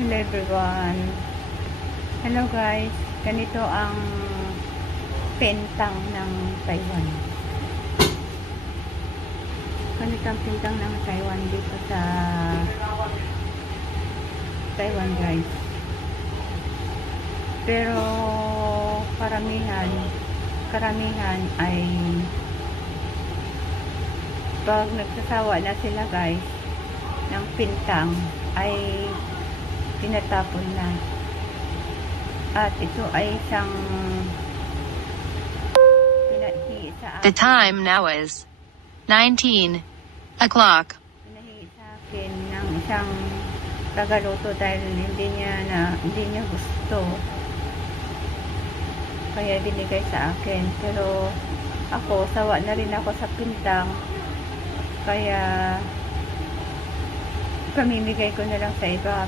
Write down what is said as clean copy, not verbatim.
Hello everyone. Hello guys. Ganito ang pintang ng Taiwan. Ganito ang pintang ng Taiwan dito sa Taiwan guys. Pero karamihan ay pag nagsasawa na sila guys ng pintang ay tinatapon na. At ito ay isang pinahi sa akin. The time now is 19 o'clock. Pinahi sa akin ng isang tagaluto dahil hindi niya gusto. Kaya binigay sa akin. Pero ako, sawa na rin ako sa pintang. Kaya pamimigay ko na lang sa iba.